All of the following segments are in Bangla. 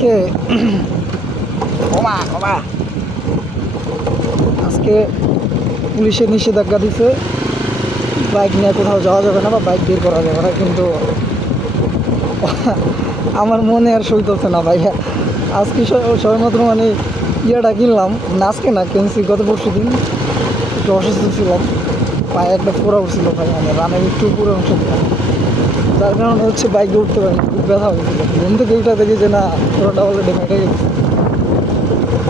আজকে ক্ষমা ক্ষমা আজকে পুলিশের নিষেধাজ্ঞা দিছে বাইক নিয়ে কোথাও যাওয়া যাবে না বা বাইক বের করা যাবে না, কিন্তু আমার মনে আর সইতেছে না ভাই। আজকে সবেমাত্র মানে ইয়েটা কিনলাম, আজকে না কিনছি গত পরশু দিন। একটু অসুস্থ ছিলাম, পায়ে একটা ফোড়া উঠছিল ভাই, মানে রানের একটু পুরো অংশ দিলাম, যার কারণে হচ্ছে বাইকে উঠতে পারি, খুব ব্যথা হয়েছিল। ঘুম থেকে উঠা দেখি যে না, পুরোটা অলরেডি মেটে গেছে।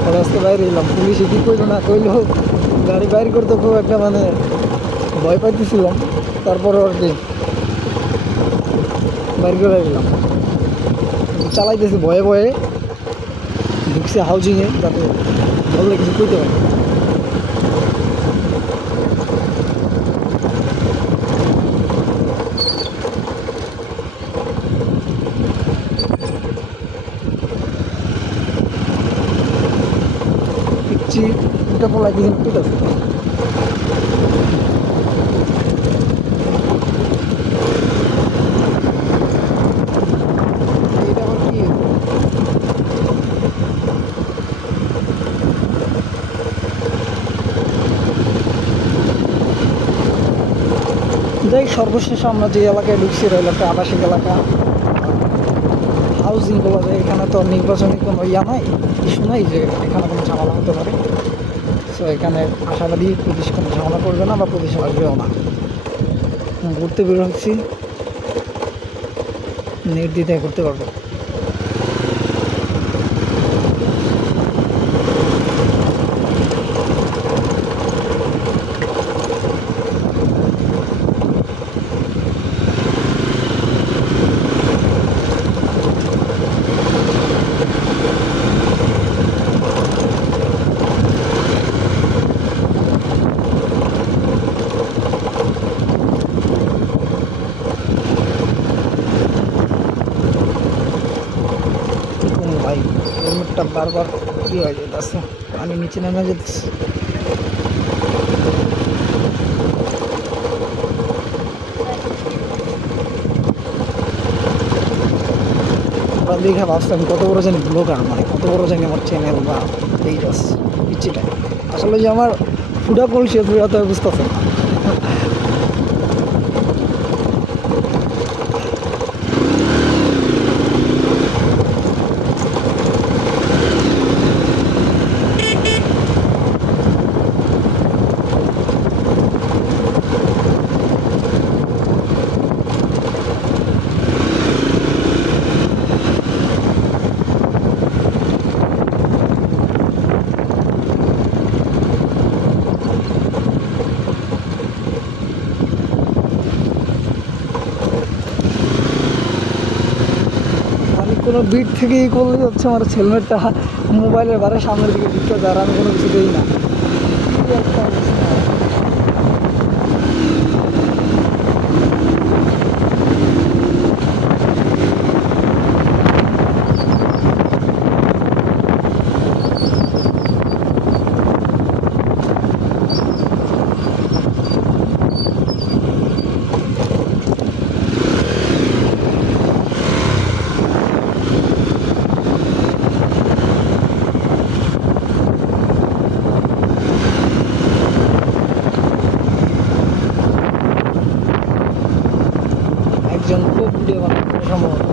পরে আজকে বাইরে এলাম, পুলিশে কী কইলো না কইলো, গাড়ি বাইর করতে খুব একটা মানে ভয় পাইতেছিলাম, তারপরে আর কি বাইর করে দিলাম। চালাইতেছি ভয়ে ভয়ে, ঢুকছে হাউজিংয়ে, যাতে বললে কিছু কইতে পারি। দেখছি দুটা পোলা কিছু কইতেছে। এটা আবার কি? যাই, সর্বশেষ আমরা যে এলাকায় ঢুকছি এটা হলো একটা আবাসিক এলাকা, হাউজিং বলা যায়। এখানে তো নির্বাচনী কোনো ইয়া নাই, ইস্যু নাই যে এখানে কোনো ঝামেলা হতে পারে। সো এখানে আশাবাদী পুলিশ কোনো ঝামেলা করবে না বা পুলিশ আসবেও না। ঘুরতে বের হচ্ছি, নির্দ্বিধায় করতে পারবো। ভাই হেলমেটটা বারবার কী হয়ে যেতেছে, পানি নিচে নেমে যেতেছে। ওরা দেখে ভাবছিলাম কত বড় জানি ব্লগার, মানে কত বড় জানি আমার চ্যানেল বা পেজ আছে পিচ্ছিটাই। আসলে যে আমার ফুডা কলসি তো বুঝতেছে না। কোনো বিট থেকেই করলেই হচ্ছে আমার হেলমেটটা মোবাইলের বারে সামনের দিকে ঢুকতে যায়, আর আমি কোনো কিছু দিই না। কি একটা অবস্থা। একজন খুব ভিডিও বানাতে সম্ভবত।